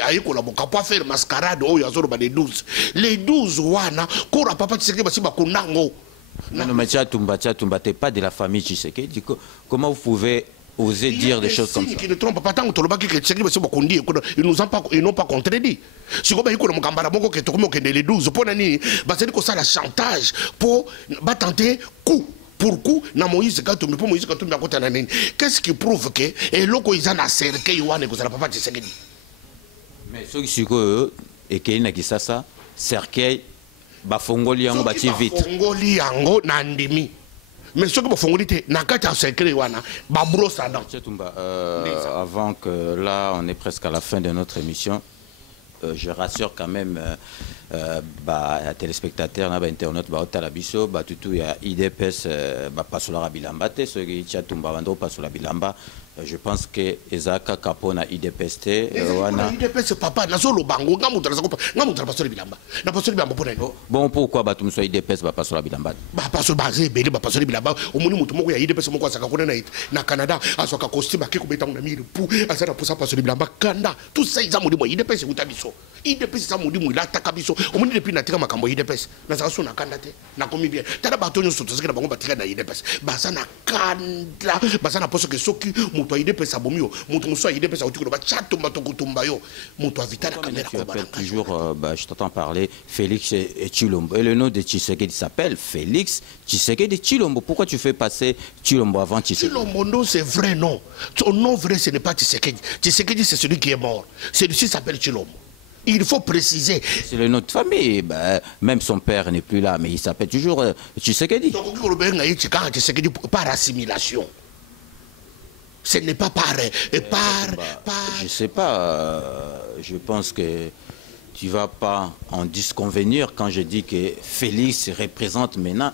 aïe qu'on a pas faire mascarade oh ya zoro ba les 12 wana kora papa Tshisekedi basi ba kunango. Non mais Tchatumba t'es pas de la famille Tshisekedi. Comment vous pouvez oser dire des choses comme ça? Qui ne trompe pas tant que Tolobaki que Tshisekedi basi ba kundi ils n'ont pas contredit. Si vous avez un cambara mongo que tout les 12 pour nani basi ko ça la chantage pour ba tenter coup pour coup na Moïse Katumbi pour Moïse Katumbi à côté nanini. Qu'est-ce qui prouve que et loko ils en a cerqué wana ko ça papa Tshisekedi? Mais ceux qui sont et qui na kisasa cercueil bafongoli yango bati vite. Bafongoli yango na ndimi. Mais ceux qui bafongoli te na kata cercueil wana ba brosse à dents. Tchatumba, avant que là on est presque à la fin de notre émission. Je rassure quand même les téléspectateurs, les internautes, il y a IDPS, pas sur la bilamba, ceux qui pas sur la bilamba. Je pense que Ezaka Kapona IDPS IDPS papa na solo bango ngamutra pas sur la bilamba. Na pas sur la bilamba pour bon pourquoi batum so IDPS pas sur la bilamba? Pas sur basé belé pas sur la bilamba. Au moni mutu moko ya IDPS moko saka kona na Canada asoka costume ki ko beta na mire pou azana pour ça pas sur la bilamba kanda tout ça ils amodi mo IDPS utabiso. IDPS ça modi mo la takabiso. Au moni depuis na tika makambo IDPS na saka so na kanda te na komi bien. Tada batonyo so tozeka na bango batika na IDPS. Basana kanda basana poso ke soki tu as IDPS à Bomio, tu as IDPS à Otiko, tu appelles toujours, je t'entends parler, Félix et Tshilombo. Et le nom de Tshisekedi s'appelle Félix Tshisekedi Tshilombo. Pourquoi tu fais passer Tshilombo avant Tshisekedi? Tshilombo, non, c'est vrai, non. Son nom vrai, ce n'est pas Tshisekedi. Tshisekedi, c'est celui qui est mort. Celui-ci s'appelle Tshilombo. Il faut préciser. C'est le nom de famille. Même son père n'est plus là, mais il s'appelle toujours Tshisekedi. Par assimilation. Ce n'est pas par... Je sais pas. Je pense que tu vas pas en disconvenir quand je dis que Félix représente maintenant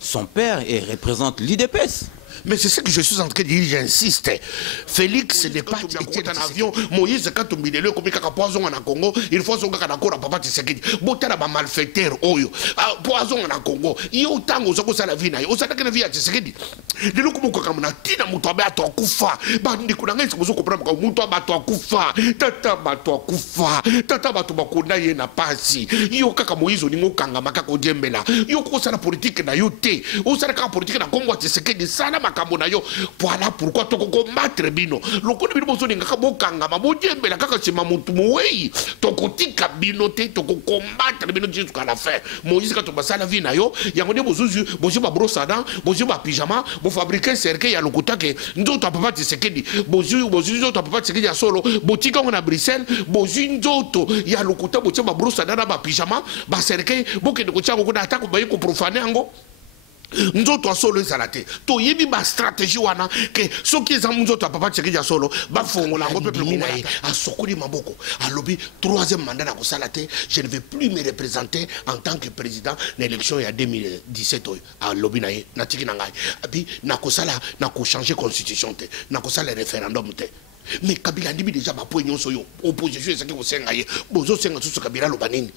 son père et représente l'IDPS. Mais c'est ce que je suis en train de dire, j'insiste. Félix n'est pas été en avion. Moïse, quand tu m'as comme il poison en Congo, il faut son gars d'accord à papa Tshisekedi. Bota na malfaiteur oyo. Poison en Congo. Il y a autant aux gens ça la vie na. Au ça que la vie à Tshisekedi. De l'eau comme comme na tina muto ba to kufa. Ba ndi kuna ngesi muzo comprendre ko muto ba to kufa. Tata ba to kufa. Tata ba to bakunda ye na pasi. Yo kaka Moïse ningo kanga makako diembela. Yo ko ça la politique na yote. O ça la politique na Congo Tshisekedi sana. Voilà pourquoi tu combattre bino. Le coup de bino bozo ninga bokanga mabodiembe la kaka chema mutu muwei. Toko tika bino te toko combattre bino jusqu'à la fin. Moïse quand tu basa la vie na yo, yango bozo bozo ba brosse à dents, bozo ba pyjama, bo fabriquer cercueil ya lokuta ke ndoto papa Tshisekedi. Bozo ndoto papa Tshisekedi ya solo, botika on a Bruxelles, bozo ndoto ya lokuta bozo ba brosse à dents ba pyjama, ba cercueil boke de kocha ko na atako ba ko profaner ngo. Nzoto solo ezalate to yebi ba stratégie wana que ce qui est nzoto papa Tshisekedi solo ba fongola ngo peuple congolais a sokoli maboko a lobby troisième mandat na ko salate je ne vais plus me représenter en tant que président l'élection ya 2017 a lobby na tiki na ngai abi na ko sala na ko changer constitution te na ko sala référendum te. Mais Kabila ndibi déjà ba poignon soyo opposition ezaki ko senga ye bozo senga susu Kabila lobanini.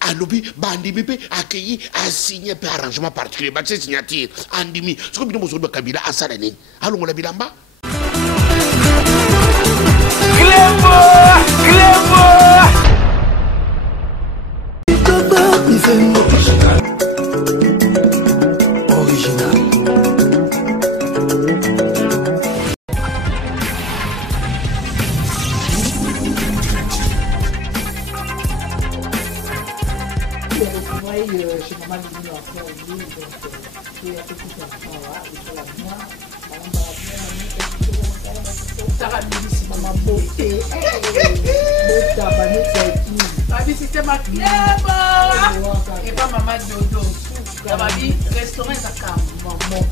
Alobi bandimi pe accueilli a signé par arrangement particulier ba signature andimi ce que bino bozo ba Kabila asala nini alongo la bilamba original. Chez maman Lili après au lit, donc il y a petit enfant là, il faut la moi, Sarah Lili, c'est maman beauté, Babi c'était ma clé, et pas maman Dodo, la babi restaurant est à Cam, maman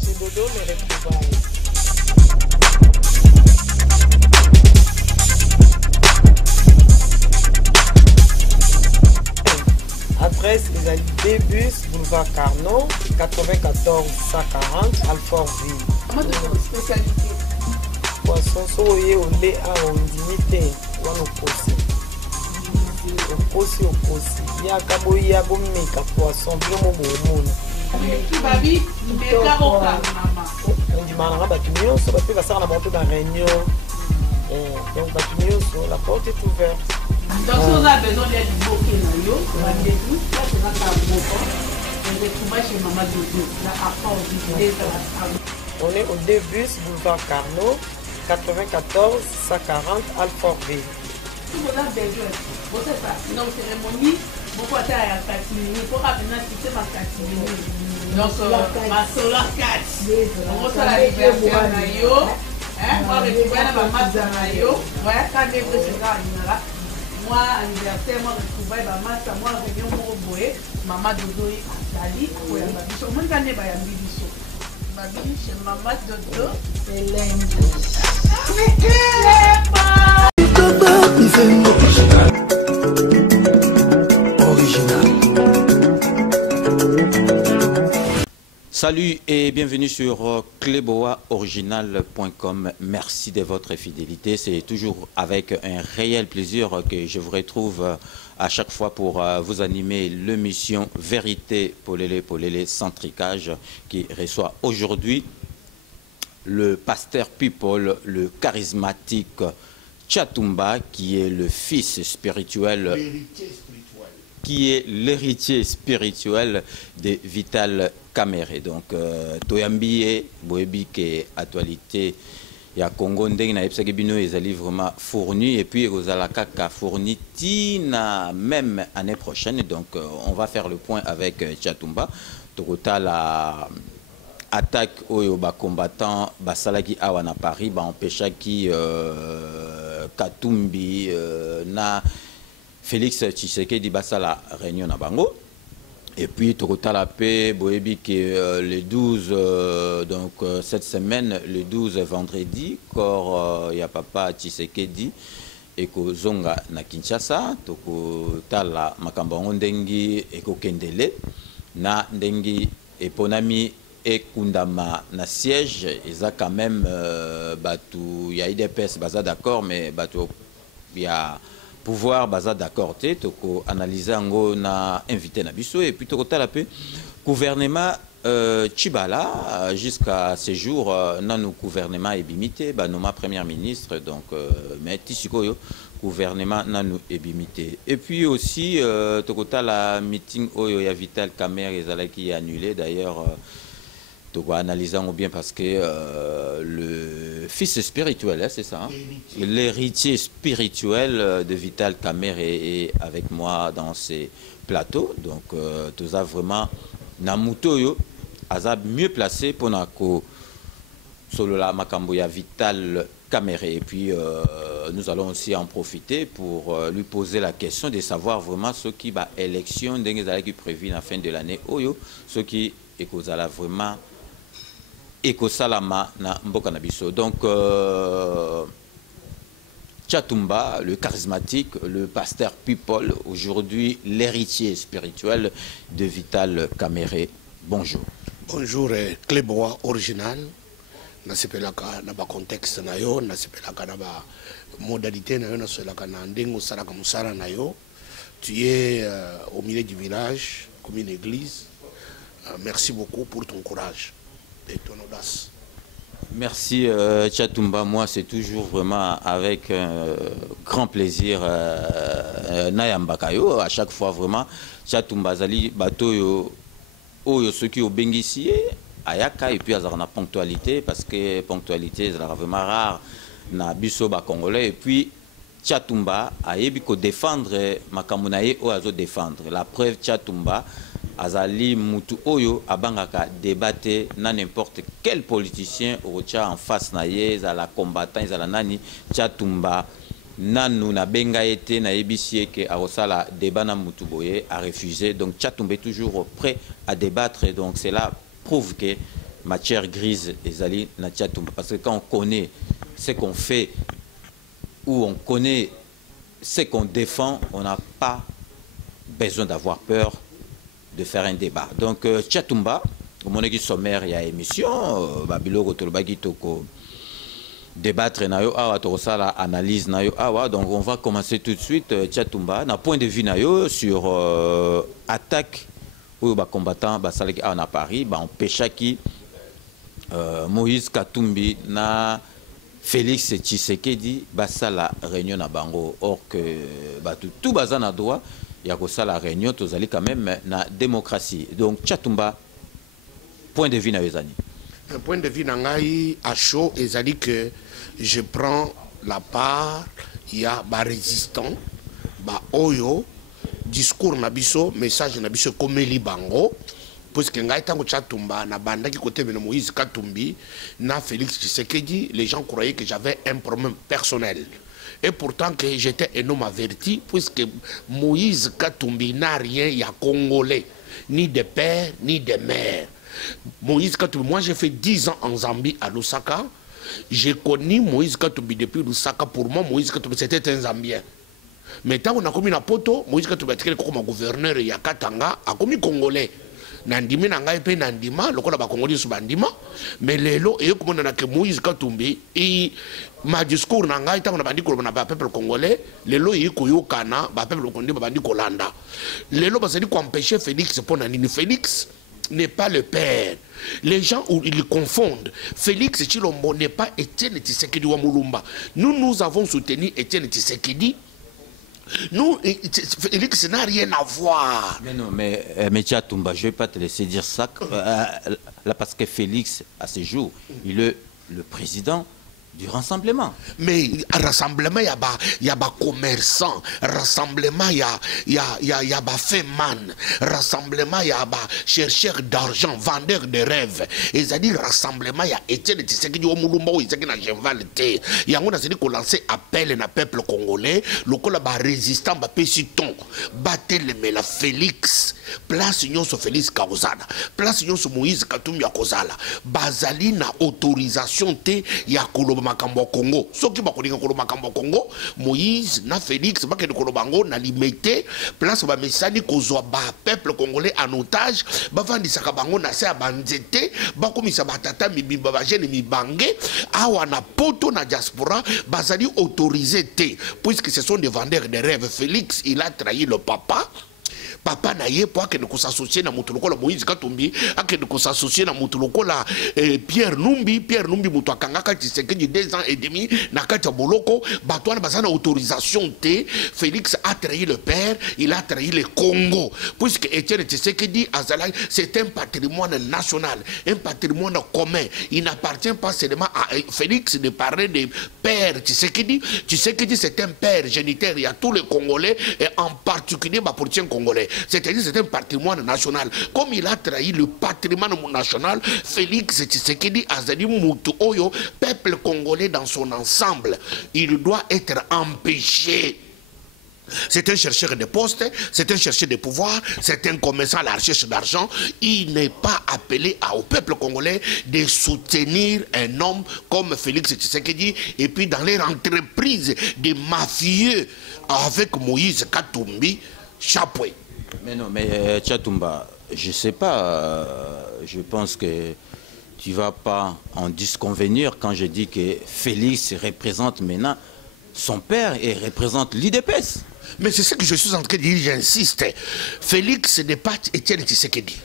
c'est Dodo le retrouvailles. Adresse les bus, boulevard Carnot, 94 140, Alfortville. Comment de spécialité? Poisson soye au lait à ondimité, ou en oposi. Oposi. Yakabo yabo meka poisson, bien mon bon. Qui babi, meka oka, maman. On dit malin, bah tu mieux, ça va faire ça dans la moto d'un réunion. Donc la porte est ouverte. Donc si on a besoin d'être bloqué dans yo, rendez-vous, là c'est dans la boîte. On est trouvé chez Maman Dodo, là à part on est au début, boulevard Carnot, 94 140 Alfortville. Si vous avez besoin, vous savez ça, donc cérémonie, vous pouvez aller à Katimini, vous pouvez venir citer ma Katimini. Donc ma Solar 4, on va faire la liberté à yo, on va retrouver la maman de yo, voilà, quand les deux se là, moi anniversaire, moi retrouver la maman, moi réunion pour boé, Maman Dodo et Atali, pour la babiche, moi j'en ai pas un bibichon. Babiche, Maman Dodo, c'est lundi. Salut et bienvenue sur cleboaoriginal.com. Merci de votre fidélité. C'est toujours avec un réel plaisir que je vous retrouve à chaque fois pour vous animer l'émission Vérité Polélé Centricage qui reçoit aujourd'hui le pasteur People, le charismatique Tchatumba, qui est le fils spirituel, qui est l'héritier spirituel de Vital Kamere. Donc, Toyambié, Boebi, actualité, il y a Congo Ndeng, na Epsaki Bino, ils allaient vraiment fournis, et puis Rosalakaka fourni Tina, même année prochaine. Donc, on va faire le point avec Tchatumba. Tokota la attaque au combattant Basalaki Awana Paris, empêchaki Katumbi na Félix Tshisekedi Basala réunion na Bango. Et puis Tokota la paix, Boebi que le 12, donc cette semaine, le 12 vendredi, quand il y a papa Tshisekedi et que Zonga na Kinshasa, Tokota la Makambango Ndengi et Kendele na Ndengi et Ponami et Kundama na siège, ils ont quand même il y a IDPS baza d'accord, mais il y a pouvoir baza d'accord, toko analyser ango na invité na biso et puis toko talapé gouvernement Chibala jusqu'à ce jour nanu gouvernement ebimité banoma première ministre donc mais tisikoyo gouvernement nanu ebimité et puis aussi toko tala meeting oyo ya Vital Kamere ezalaki annulé d'ailleurs. On va analyser bien parce que le fils spirituel, hein, c'est ça, hein? L'héritier spirituel de Vital Kamere est avec moi dans ces plateaux. Donc, tout ça vraiment, Namutoyo a mieux placé pour Nako solo la Makamboya Vital Kamere. Et puis, nous allons aussi en profiter pour lui poser la question de savoir vraiment ce qui va élection qui prévu à la fin de l'année. Oyo, ce qui est vraiment Eko Salama na Mboka Nabiso. Donc, Tchatumba, le charismatique, le pasteur People, aujourd'hui l'héritier spirituel de Vital Kamere. Bonjour. Bonjour, Clébois original. Nasepelaka na ba contexte na yo, nasepelaka na ba modalité na yo, nasepelaka na ndengo salaka musala na yo. Tu es au milieu du village, comme une église. Merci beaucoup pour ton courage et ton audace. Merci Tchatumba, moi c'est toujours vraiment avec grand plaisir Nayambakayo, à chaque fois vraiment Tchatumba Zali Batoyo Oyo ceux qui ont bénéficié Ayaka et puis à la ponctualité parce que ponctualité c'est vraiment rare na biso ba congolais et puis Tchatumba a yebiko défendre makamunaye o azo défendre la preuve Tchatumba Azali Mutu Oyo abangaka débattre na n'importe quel politicien au en face naye à la combattant à la nani Tchatumba nanu na benga été na ebisie que arosala débat na Mutu Boye a refusé donc Tchatumba est toujours prêt à débattre donc cela prouve que matière grise ezali na Tchatumba parce que quand on connaît ce qu'on fait ou on connaît ce qu'on défend on n'a pas besoin d'avoir peur de faire un débat. Donc, Tchatumba, au moment du sommaire, il y a émission, Babilo Tolbagi Toko, débattre, analyse, donc on va commencer tout de suite, Tchatumba, d'un point de vue sur attaque où les combattants à Paris, on pêcha qui Moïse Katumbi, na Félix Tshisekedi basa la réunion à Bango. Or que tout bazan a droit, il y a ça la réunion, tozali quand même na démocratie. Donc Tchatumba, point de vue na Ezani. Un point de vue nangai à chaud, ezali que je prends la part, il y a ba résistant, ba oyo, discours na biso, message na biso komeli Bango. Puisque ngai tango Tchatumba na banda qui côté de Moïse Katumbi na Félix Tshisekedi, les gens croyaient que j'avais un problème personnel. Et pourtant que j'étais un homme averti, puisque Moïse Katumbi n'a rien, il y a Congolais, ni de père, ni de mère. Moïse Katumbi, moi j'ai fait 10 ans en Zambie, à Lusaka. J'ai connu Moïse Katumbi depuis Lusaka. Pour moi, Moïse Katumbi c'était un Zambien. Mais tant qu'on a commis la poto, Moïse Katumbi a été comme gouverneur et Katanga, a commis Congolais. Nandimi nangai pe nandima lokola ba Congolais su bandima mais lelo et comme on a que Moïse Katumbi et ma discours nangai tango na bandi ko na ba peuple congolais lelo yi ko yokana ba peuple congolais ba bandi kolanda lelo ba sadi ko empêcher Félix pour nani Félix n'est pas le père. Les gens ils confondent. Félix Tshilombo n'est pas Étienne Tshisekedi wa Mulumba. Nous avons soutenu Étienne Tshisekedi. Nous, Félix n'a rien à voir. Mais non, mais Tchatumba, je ne vais pas te laisser dire ça. Là, parce que Félix, à ce jour, il est le président du rassemblement. Mais rassemblement, il y a des commerçants. Rassemblement, il y a des féman. Rassemblement, il y a des chercheurs d'argent, vendeurs de rêves. Et c'est-à-dire rassemblement, il y a Étienne Tshisekedi au Mulumba, il y a Genvalté. Il y a un lancé appel au peuple congolais. Le col a résistant, il y a battre la Félix. Place union sur Félix Kaozala. Place union sur Moïse Katumbi Kozala. Bazali na autorisation te ya Koloba Makambo Congo. Soki bakolinga Koloba Makambo Congo, Moïse na Félix bakende Kolobango na limité place ba mesani kozwa ba peuple congolais en otage, bavandi sakabango na se abanzete, bakomisa batata mibimba ba jeune mibange, awa na poto na diaspora bazali autorisé te puisque ce sont des vendeurs de rêves. Félix, il a trahi le papa. Papa naye pour que nous s'associons na mutuloko la Moïse Katumbi, que nous s'associons na mutuloko la Pierre Numbi mutu akangaka Tshisekedi 2 ans et demi na kati boloko, batwana basana autorisation te. Félix a trahi le père, il a trahi le Congo. Puisque Étienne Tshisekedi Azala, c'est un patrimoine national, un patrimoine commun. Il n'appartient pas seulement à Félix de parler de père Tshisekedi. Tshisekedi c'est un père géniteur, il y a tous les Congolais et en particulier pour les Congolais. C'est-à-dire c'est un patrimoine national. Comme il a trahi le patrimoine national, Félix Tshisekedi Azali Moutou Oyo, peuple congolais dans son ensemble, il doit être empêché. C'est un chercheur de postes, c'est un chercheur de pouvoir, c'est un commerçant à la recherche d'argent. Il n'est pas appelé au peuple congolais de soutenir un homme comme Félix Tshisekedi et puis dans les entreprises des mafieux avec Moïse Katumbi, Chapoué. Mais non, mais Tchatumba, je ne sais pas, je pense que tu ne vas pas en disconvenir quand je dis que Félix représente maintenant son père et représente l'IDPS. Mais c'est ce que je suis en train de dire, j'insiste. Félix n'est pas Étienne Tshisekedi.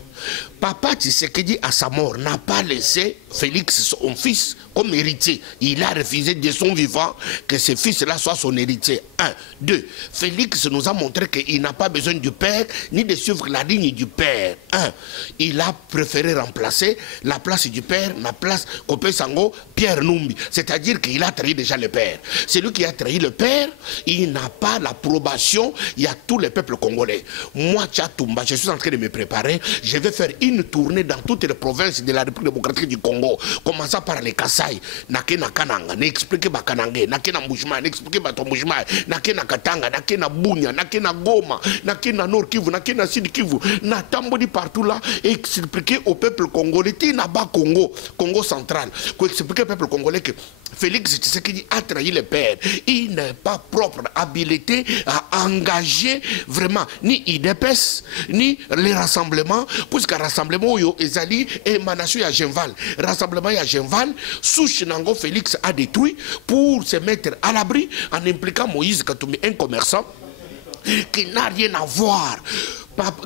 Papa Tshisekedi, à sa mort, n'a pas laissé Félix, son fils, comme héritier. Il a refusé de son vivant que ce fils-là soit son héritier. 1. 2. Félix nous a montré qu'il n'a pas besoin du père, ni de suivre la ligne du père. 1. Il a préféré remplacer la place du père, la place Kopé Sango, Pierre Numbi. C'est-à-dire qu'il a trahi déjà le père. Celui qui a trahi le père, il n'a pas l'approbation. Il y a tous les peuples congolais. Moi, Tchatumba, je suis en train de me préparer. Je vais faire une tournée dans toutes les provinces de la République démocratique du Congo, commençant par les Kasaï, nake na Kananga, n'expliquer ba Kanangé, nake na Mbushima, n'expliquer ba Mbushima, nake na Katanga, nake na Bunia, nake na Goma, nake na Nord Kivu, nake na Sud Kivu, na tambodi partout là, expliquer au peuple congolais, na ba Congo, Congo central, expliquer au peuple congolais que Félix Tshisekedi a trahi le père. Il n'est pas propre, habilité à engager vraiment ni IDPS, ni les rassemblements, puisque rassemblement yo ezali émanation à Genval. Rassemblement à Genval, souche nango Félix a détruit pour se mettre à l'abri en impliquant Moïse Katumbi, un commerçant qui n'a rien à voir.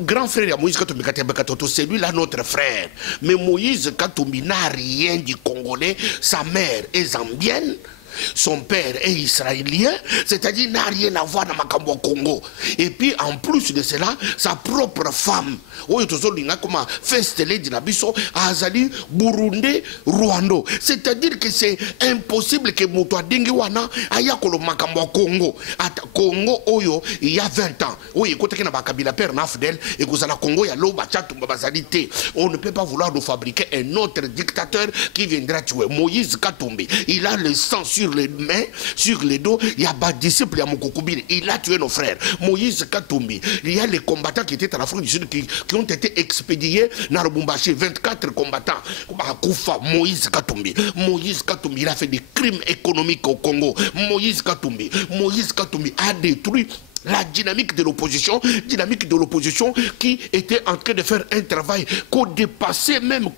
Grand frère Moïse Katumbi Katembekatoto, c'est lui là notre frère. Mais Moïse Katumbi n'a rien du Congolais. Sa mère est zambienne. son père est israélien, c'est-à-dire n'a rien à voir dans Makambo Congo. Et puis en plus de cela, sa propre femme, Azali Burundi Rwanda. C'est-à-dire que c'est impossible que Moutoua Dingiwana ayakolo Makambo Congo. À Congo, Oyo, il y a 20 ans. Oui, écoutez, qu'il y a Kabila Père Nafdel et que la Congo, il y a l'eau, on ne peut pas vouloir nous fabriquer un autre dictateur qui viendra tuer. Moïse Katumbi, il a le sang sur les mains, sur les dos. Il y a des disciples, il y a Mokokubine, il a tué nos frères. Moïse Katumbi, il y a les combattants qui étaient en Afrique du Sud qui ont été expédiés dans le Bumbashi. 24 combattants. Koufa, Moïse Katumbi. Moïse Katumbi, il a fait des crimes économiques au Congo. Moïse Katumbi a détruit la dynamique de l'opposition qui était en train de faire un travail qu'on dépassait même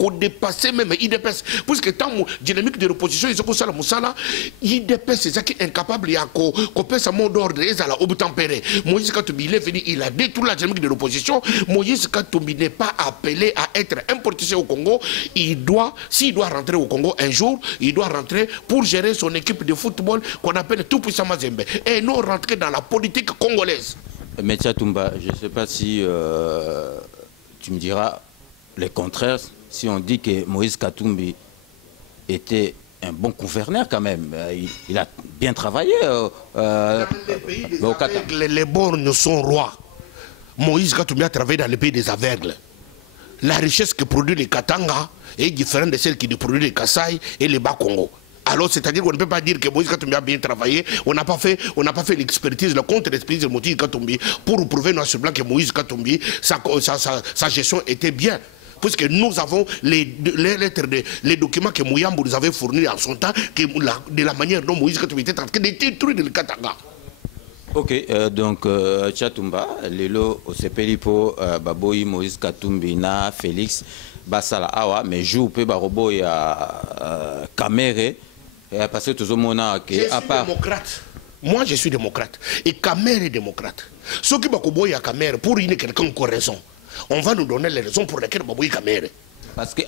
IDPS. Puisque tant que dynamique de l'opposition, ils ont ça la Moussala, IDPS, c'est ça qui est incapable, il y a qu'on peut sa mot d'ordre, ils ont obtempéré. Moïse Katumbi, il est venu, il a détruit la dynamique de l'opposition. Moïse Katumbi n'est pas appelé à être importé au Congo. S'il doit rentrer au Congo un jour, il doit rentrer pour gérer son équipe de football qu'on appelle tout puissant Mazembe. Et non rentrer dans la politique congolaise. Mais Tchatumba, je ne sais pas si tu me diras le contraire, si on dit que Moïse Katumbi était un bon gouverneur quand même. Il a bien travaillé. Dans les pays des aveugles, les bornes sont rois. Moïse Katumbi a travaillé dans les pays des aveugles. La richesse que produit les Katanga est différente de celle qui produit les Kasaï et les Bas-Congo. Alors, c'est-à-dire qu'on ne peut pas dire que Moïse Katumbi a bien travaillé. On n'a pas fait l'expertise, la contre-expertise de Moïse Katumbi pour prouver noir sur blanc que Moïse Katumbi, sa gestion était bien. Puisque nous avons les lettres, les documents que Mouyambou nous avait fournis en son temps, de la manière dont Moïse Katumbi était en train de détruire le Katanga. Ok, donc Tchatumba, Lelo, Osepelipo, Baboyi, Moïse Katumbi, na Félix, Basala Awa, mais joue peu Barobo et Kamere. Parce que tout le monde a je suis démocrate. Moi, je suis démocrate. Et Kamer est démocrate. Ceux qui Bakoboy à Kamer, pour une quelconque raison, on va nous donner les raisons pour lesquelles Baboy Kamer. Parce que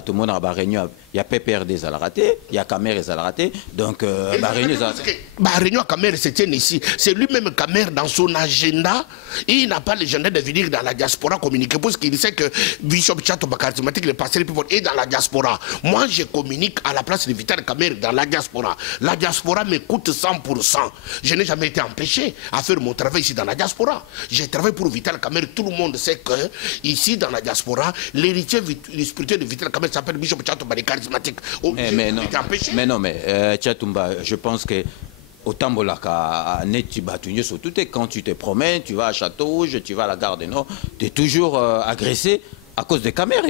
tout le monde a réunion, il y a PPRD des raté, il y a Kamer des raté, donc réunion Kamer se tient ici. C'est lui-même Kamer dans son agenda. Il n'a pas l'agenda de venir dans la diaspora communiquer parce qu'il sait que Bishop Chato charismatique, le pasteur est dans la diaspora. Moi, je communique à la place de Vital Kamer dans la diaspora. La diaspora me coûte 100%. Je n'ai jamais été empêché à faire mon travail ici dans la diaspora. Je travaille pour Vital Kamer. Tout le monde sait que ici dans la diaspora, l'héritier spirituel de Vital Kamer s'appelle Bishop Chato charismatique. Mais non, Tchatumba, je pense que autant bolaka surtout quand tu te promènes, tu vas à Château-Rouge, tu vas à la gare du Nord, tu es toujours agressé à cause des caméras.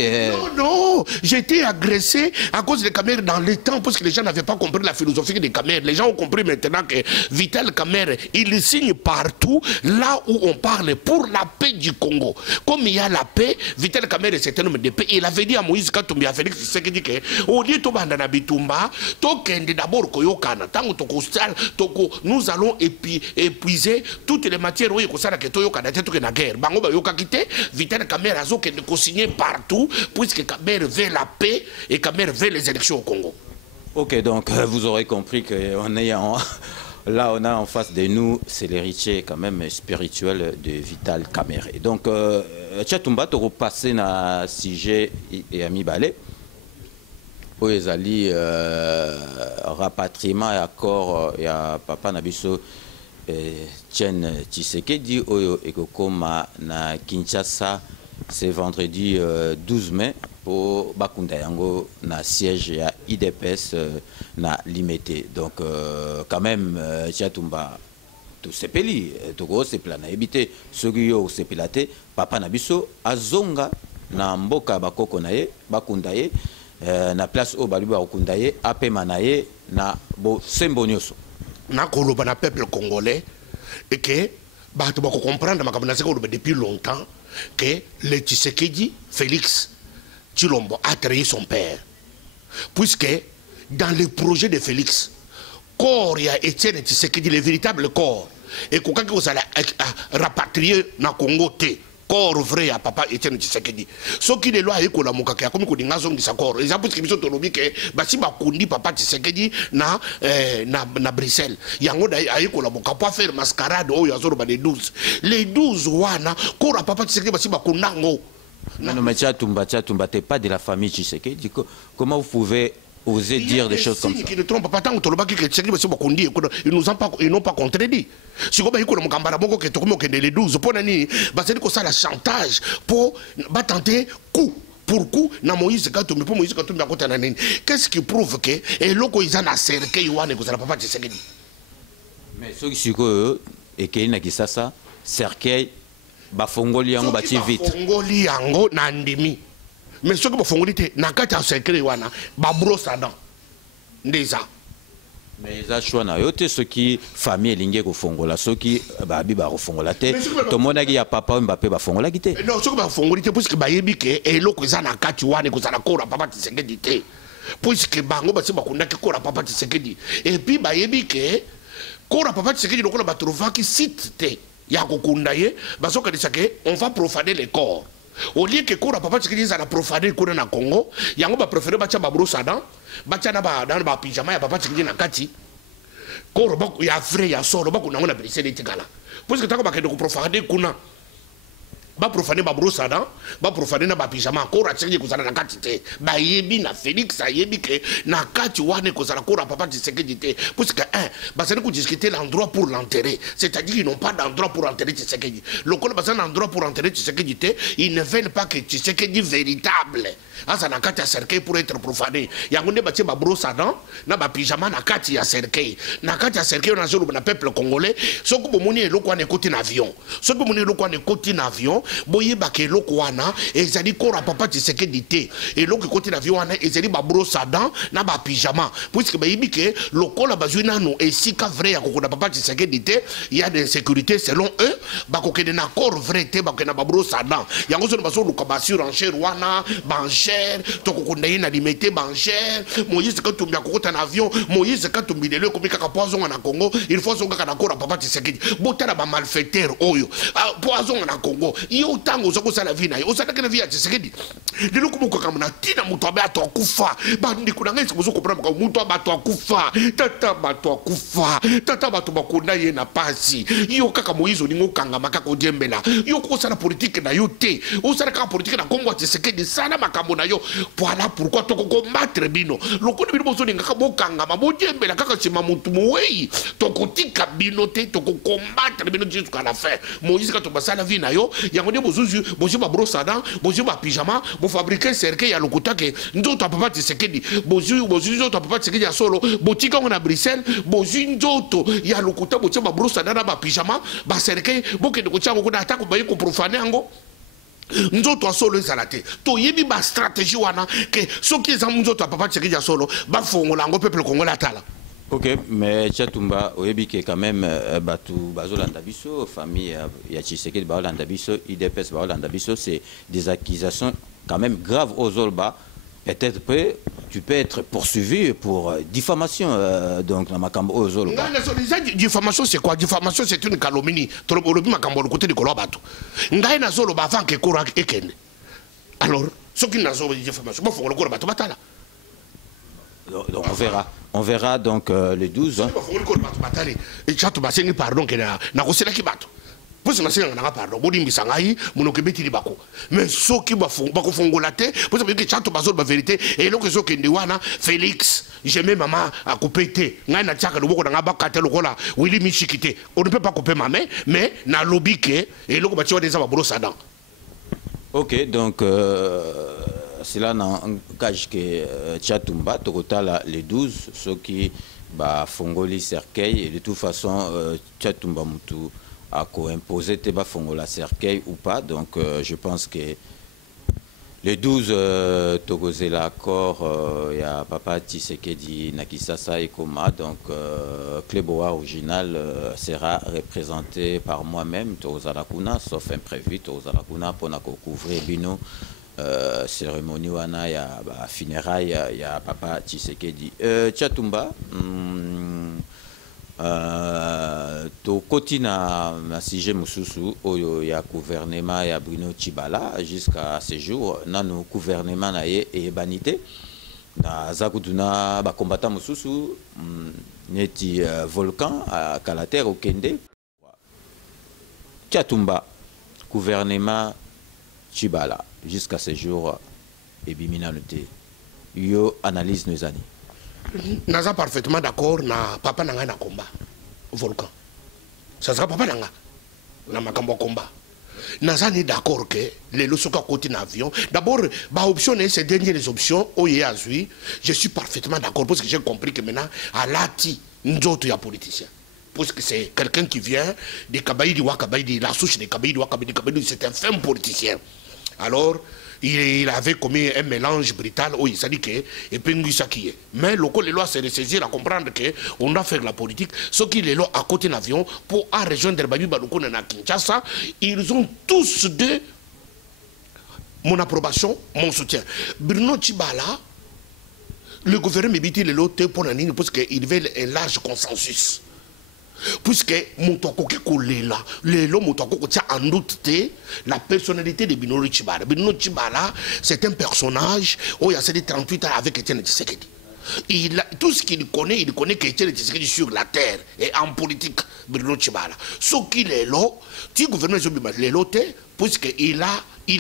Non, j'étais agressé à cause des caméras dans le temps parce que les gens n'avaient pas compris la philosophie des caméras. Les gens ont compris maintenant que Vital Kamer, il signe partout là où on parle pour la paix du Congo. Comme il y a la paix, Vital Kamer c'est un homme de paix. Il avait dit à Moïse Katumbi, à Félix Tshisekedi que au lieu de bandana bitumba, tokende d'abord koyokana, tango tokostal, toko, nous allons épuiser toutes les matières où il y a que toyokana tetoke na guerre. Bango ba yokakite, Vital Kamer azo que de partout, puisque Kamer veut la paix et Kamer veut les élections au Congo. Ok, donc vous aurez compris qu'on est là, on a en face de nous, c'est l'héritier quand même spirituel de Vital Kamer. Et donc, Tchatumba, tu repassé dans sujet et Ami Balé, où ils allaient rapatriement et accord, il y a Papa Nabiso Tien Tshisekedi, Oyo Ekokoma na Kinshasa. C'est vendredi 12 mai pour Bakunda Yango na siège à IDPS na Limité. Donc quand même Tchatumba tout sepeli tout sepela na ebité sogiyo sepelate papa na biso azonga na mboka bakoko na ye bakunda ye na place au baluba okunda ye apema na ye na bo sembonyoso na koloba na peuple congolais et que bato bako comprendre makabana seko depuis longtemps que le Tshisekedi, Félix Tshilombo, a trahi son père. Puisque dans le projet de Félix, corps, il y a Étienne Tshisekedi, le véritable corps, et quand vous allez rapatrier dans le Congo, corps vrai à papa Etienne Tshisekedi. Ce qui est loi école mukake a comme kodinga zong sa corps. Et ça parce que biso tolobi ke basi ba kundi papa Tshisekedi na Bruxelles. Yango da école mukake pas faire mascarade o ya zoro ba les 12. Les 12 wana corps à papa Tshisekedi basi ba kundango. Non mais Tchatumba t'es pas de la famille Tshisekedi. Comment vous pouvez oser dire des choses comme ça? Qui ne trompe pas tant que ils n'ont pas contredit. Si vous avez les 12, pour ça la chantage pour tenter coup pour coup na Moïse Katumbi pour Moïse Katumbi à côté nanini. Qu'est-ce qui prouve que et loko ils en a cerqué Yohane que ça n'a pas Tshisekedi. Mais ceux qui sont et qui n'a ça ça cercueil bafongoli yango bati vite. Bafongoli yango na ndimi. Mais ce que vous faites, nakata secret wana ba brosse à dents. Déjà. Mais ça choix na yote ceux qui famille lingue ko fongola ceux qui ba bi ba ko fongola te to monaki ya papa Mbappé ba fongola kité. Non, ce que ba fongoli te parce que ba yebike et loko za na kati wana ko za na kora papa Tshisekedi te. Puisque bango ba se ba kundaki kora papa Tshisekedi. Et puis ba yebike kora papa Tshisekedi lokola ba trouvaki site te ya ko kundaye ba soka disake on va profaner les corps. Au lieu que Kora papa Tshisekedi a profané le na Congo, yango ba préféré bacha ba brosse à dents, bacha na ba dans ba pyjama ya papa Tshisekedi na kati. Kora ba ya frère ya solo ba kuna ngona Bruxelles etikala. Parce que tako ba kende ko profaner kuna. Ba profaner ba brosse à dents, ba profaner na ba pyjama Kora Tshisekedi ko zana na kati te. Ba yebi na Félix a yebi ke na kati wane ko zana Kora papa Tshisekedi te. Parce que ba ça ko discuter l'endroit pour l'enterrer. C'est-à-dire qu'ils n'ont pas d'endroit pour enterrer Tshisekedi. Le col bazan endroit pour enterrer Tshisekedi te, ils ne veulent pas que Tshisekedi véritable. Ah ça na kati ya cercueil pour être profané. Yangonde ba ba brosse à dents, na ba pyjama na kati ya cercueil. Na kati ya cercueil on a sur le peuple congolais, soko bomoni eloko wana ekoti na avion. Soko bomoni eloko wana ekoti na avion, boyeba ke eloko wana ezali Kora papa Tshisekedi te. Eloko ekoti na avion wana ezali ba brosse à dents na ba pyjama. Puisque ba yebi ke lokola bazui nano esika vrai ya kokona papa Tshisekedi te, il y a des sécurités selon eux, ba kokene na corps vrai te ba kokena ba brosse à dents. Yango so baso luka sur enchère wana, banchère, to kokona na limité banchère. Moïse Katumbi akokota na avion, Moïse Katumbi lelo komika ka poison na Congo, il faut songa kana Kora papa Tshisekedi. Botala ba malfaiteur oyo. Poison na Congo. Yo tango zoko sala vie na yo. Osala kana vie ya Tshisekedi. Lelo komoko kamuna tina muto ba to kufa. Ba ndiko na ngesi bozo comprendre ka muto ba to kufa. Tata ba to kufa. Tata ba to bakunda ye na pasi. Yo kaka Moïse oningo kanga makaka odiembela. Yo ko sala politique na yo te. Osala ka politique na Congo Tshisekedi sala makambo na yo. Voilà pourquoi to ko combattre bino. Lokoni bino bozo ninga ka bokanga mabodiembela kaka sima mutu muwei. To ko tika bino te to ko combattre bino jusqu'à la fin. Moïse ka to basala vie na yo. Yango ne bozuzu bozo ba brosse à dents, bozo ba pyjama, bo fabriquer cercueil ya lokuta ke ndoto papa Tshisekedi. Bozo to papa Tshisekedi ya solo. Botika ngona Bruxelles, bozo ndoto ya lokuta bozo ba brosse à dents na ba pyjama, ba cercueil boke de ko chango ko atako ba ko profaner ngo. Nzoto solo ezalate to yebi ba stratégie wana ke soki ezamu nzoto papa Tshisekedi ya solo ba fongola ngo peuple congolais atala. Ok, mais Tchatumba oyebi ke quand même batu bazolanda biso famille ya Tshisekedi bazolanda biso IDPS bazolanda biso c'est des accusations quand même graves aux Olba. Peut-être que tu peux être poursuivi pour diffamation donc dans Makambo aux Olba. Diffamation c'est quoi? Diffamation c'est une calomnie. Tolobi Makambo le côté de Kolobato. Ngai na zolo ba avant que Kora ekende. Alors, ce qui n'a pas diffamation, bon faut le Kolobato batala. Donc on verra donc le 12. Et chato basengi pardon que na kosela ki bato. Parce que nasenga na pardon, bodi misangai monokebeti libako. Mais soki ba fongola te, parce que chato bazol ba vérité et loko soki ndiwana Félix, j'aimais maman à couper te. Ngai na tiaka loboko na ngaba te lokola Willy Michikite. On ne peut pas couper ma main, mais na lobike et loko batiwa des ba brosse à dents. OK, donc c'est là dans cas que Tchatumba Tokotala les 12 ceux qui ba fongoli cercueil et de toute façon Tchatumba mutu a co-imposé te ba fongola cercueil ou pas donc je pense que les 12 Tokozé l'accord il y a papa Tshisekedi Nakisasa et Koma donc Kleboa original sera représenté par moi-même Tozalakuna sauf imprévu Tozalakuna pour couvrir bino cérémonie wana ya funérailles ya papa Tshisekedi Tchatumba tokoti na sujet mosusu oyo ya gouvernement ya Bruno Tshibala jusqu'à ce jour nano gouvernement na ye eyebani te naza kutuna bakombata mosusu neti volcan à Kalater okende Tchatumba gouvernement Tshibala jusqu'à ce jour ebimina noté yo analyse nos années. Naza parfaitement d'accord na papa nanga na combat volcan. Ça sera papa nanga na makambo combat. Naza ni d'accord que les losoka côté avion. D'abord, ba option ces dernières options oye azui, je suis parfaitement d'accord parce que j'ai compris que maintenant à lati nzoto ya politicien. Parce que c'est quelqu'un qui vient de Kabaïdi ou Kabaïdi, la souche de Kabaïdi ou Kabaïdi, c'est un fin politicien. Alors, il avait commis un mélange brutal, oui, ça dit que, et puis ça qui est. Mais le les lois se ressaisir à comprendre qu'on doit faire la politique. Ce qui les lois à côté d'un avion pour rejoindre Babi Baloko à Kinshasa, ils ont tous deux mon approbation, mon soutien. Bruno Tshibala, le gouvernement évite les lots pour la ligne parce qu'il veut un large consensus. Puisque Moutoko là, en doute la personnalité de Bruno Tshibala. Bruno Tshibala, c'est un personnage où il y a 38 ans avec Etienne Tshisekedi. Tout ce qu'il connaît qu'Etienne Tshisekedi sur la terre et en politique, Bruno Tshibala. Ce qu'il est là, si le gouvernement est là, puisqu'il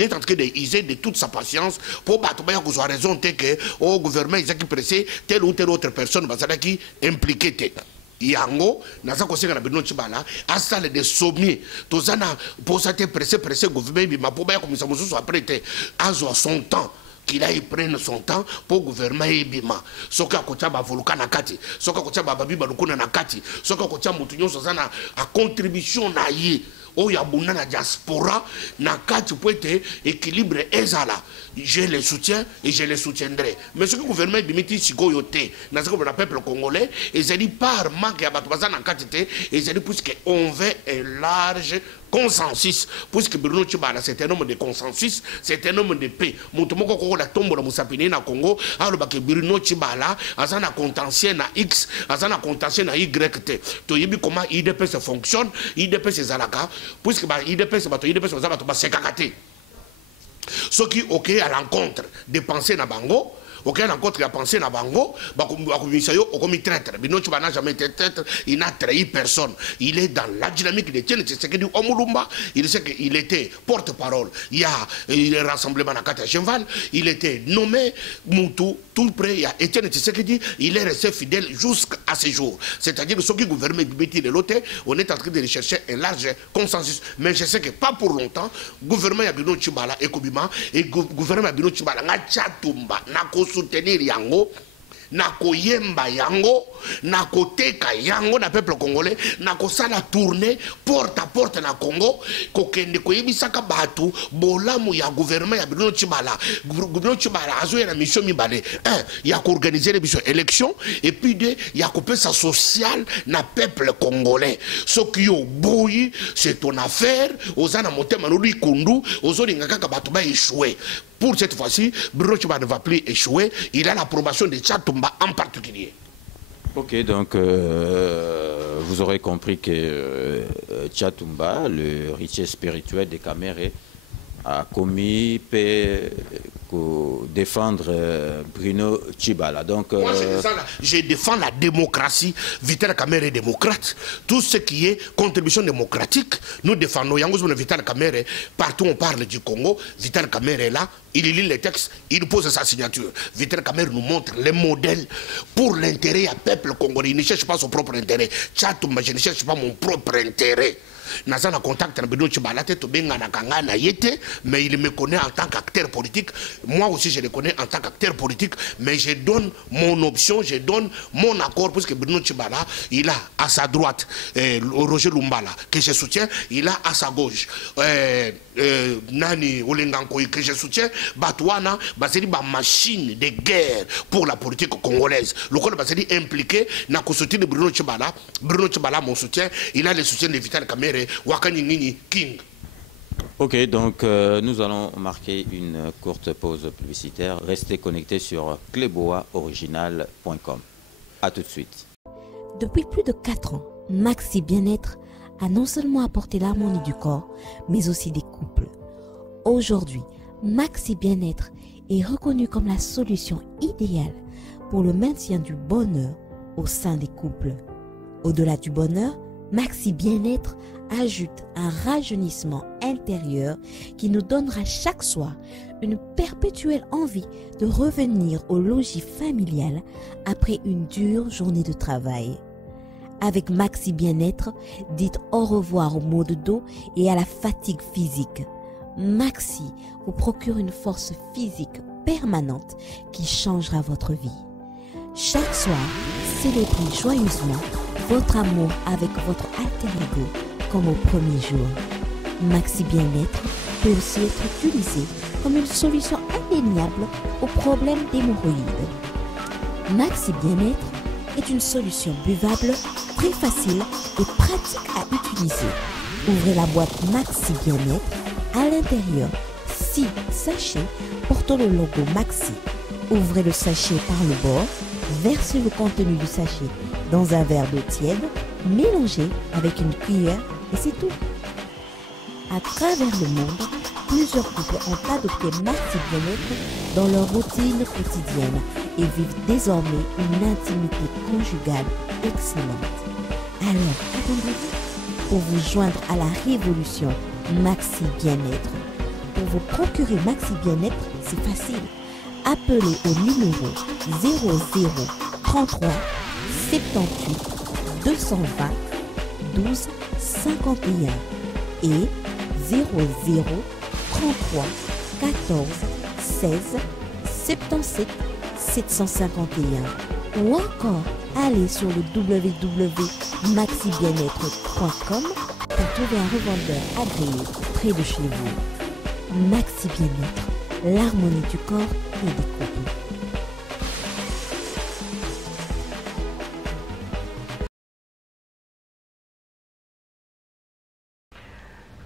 est en train d'user de toute sa patience pour battre que soit raison que au gouvernement il a pressé telle ou telle autre personne qui impliquée. Yango, naza kosenga na Bruno Tshibala, à salle de sommier, tozana pour ça te pressé gouvernement, ma pour comme ça mosusu après te azo son temps. Qu'il aille prendre son temps pour gouvernement ebima. Soka kocha ba volcan na kati, soka kocha ba babi balukuna na kati, soka kocha mutunyo sozana a contribution na ye. Oh ya buna na diaspora na kati pour être équilibre ezala. Je les soutiens et je les soutiendrai. Mais ce que le gouvernement bimiti sikoyote, na ce que le peuple congolais, et c'est dit par manque ya batoubaza na kati te, et c'est dit puisque on veut un large consensus, puisque Bruno Tshibala c'est un homme de consensus, c'est un homme de paix. Mutumoko koko la tombe la musapini na Congo, alors que Bruno Tshibala a na contentieux na X, a na contentieux na YT. To yebi comment IDPS fonctionne, IDPS zalaka, puisque ba IDPS bato IDPS zalaka ba sekakate. Ce qui ok à l'encontre des pensées na bango. Ok, l'encontre a pensé na bango, comme traître. Bruno Tshibala n'a jamais été traître, il n'a trahi personne. Il est dans la dynamique de Etienne Tshisekedi Omulumba. Il sait qu'il était porte-parole. Il y a un rassemblement à Kata Cheval. Il était nommé Moutou, tout près. Il y a Etienne Tshisekedi. Il est resté fidèle jusqu'à ce jour. C'est-à-dire que ce qui est gouvernement de l'autre, on est en train de rechercher un large consensus. Mais je sais que pas pour longtemps, le gouvernement de Bruno Tshibala et Kobima, et le gouvernement de Bruno Tshibala n'a Tchatumba, n'a soutenir yango na koyemba yango na koteka yango na peuple congolais na kosala tourner porte à porte na Congo kokende koyebisaka batu bolamu ya gouvernement ya Bruno Tshibala. Bruno Tshibala azo ya mission mibale un ya ko organiser les élections et puis deux ya ko pesa social na peuple congolais. Ce qui au boui c'est ton affaire ozana motema no likundu ozolinga kaka batu ba échouer. Pour cette fois-ci, Bruno Tshibala ne va plus échouer. Il a l'approbation de Tchatumba en particulier. Ok, donc vous aurez compris que Tchatumba, le héritier spirituel des Camérés, a commis défendre Bruno Tshibala. Donc, moi, je défends la démocratie. Vital Kamerhe est démocrate. Tout ce qui est contribution démocratique, nous défendons. Vital Kamerhe, partout on parle du Congo, Vital Kamerhe est là, il lit les textes, il pose sa signature. Vital Kamerhe nous montre les modèles pour l'intérêt du peuple congolais. Il ne cherche pas son propre intérêt. Tchatumba, je ne cherche pas mon propre intérêt. Naza na contact na Bruno Tshibala te to benga na kanga na yete, mais il me connaît en tant qu'acteur politique. Moi aussi je le connais en tant qu'acteur politique, mais je donne mon option, je donne mon accord parce que Bruno Tshibala, il a à sa droite Roger Lumbala que je soutiens, il a à sa gauche Nani Olengankoy que je soutiens, Batouana, baseli ba machine de guerre pour la politique congolaise. Le col baseli impliqué na ko soutien de Bruno Tshibala, mon soutien, il a le soutien de Vital Kamerhe. King. Ok, donc nous allons marquer une courte pause publicitaire. Restez connectés sur cleboaoriginal.com. A tout de suite. Depuis plus de 4 ans, Maxi Bien-être a non seulement apporté l'harmonie du corps, mais aussi des couples. Aujourd'hui, Maxi Bien-être est reconnu comme la solution idéale pour le maintien du bonheur au sein des couples. Au-delà du bonheur, Maxi Bien-être ajoute un rajeunissement intérieur qui nous donnera chaque soir une perpétuelle envie de revenir au logis familial après une dure journée de travail. Avec Maxi Bien-être, dites au revoir au maux de dos et à la fatigue physique. Maxi vous procure une force physique permanente qui changera votre vie. Chaque soir, célébrez joyeusement votre amour avec votre alter ego comme au premier jour. Maxi Bien-être peut aussi être utilisé comme une solution indéniable aux problèmes d'hémorroïdes. Maxi Bien-être est une solution buvable, très facile et pratique à utiliser. Ouvrez la boîte Maxi Bien-être. À l'intérieur, 6 sachets portant le logo Maxi. Ouvrez le sachet par le bord, versez le contenu du sachet dans un verre d'eau tiède, mélangez avec une cuillère et c'est tout. À travers le monde, plusieurs couples ont adopté Maxi Bien-être dans leur routine quotidienne et vivent désormais une intimité conjugale excellente. Alors, attendez-vous pour vous joindre à la révolution Maxi Bien-être. Pour vous procurer Maxi Bien-être, c'est facile. Appelez au numéro 00 33 78 220 12 51 et 00 33 14 16 77 751 ou encore allez sur le www.maxibienêtre.com pour trouver un revendeur agréé près de chez vous. Maxi Bien-être, l'harmonie du corps et des couples.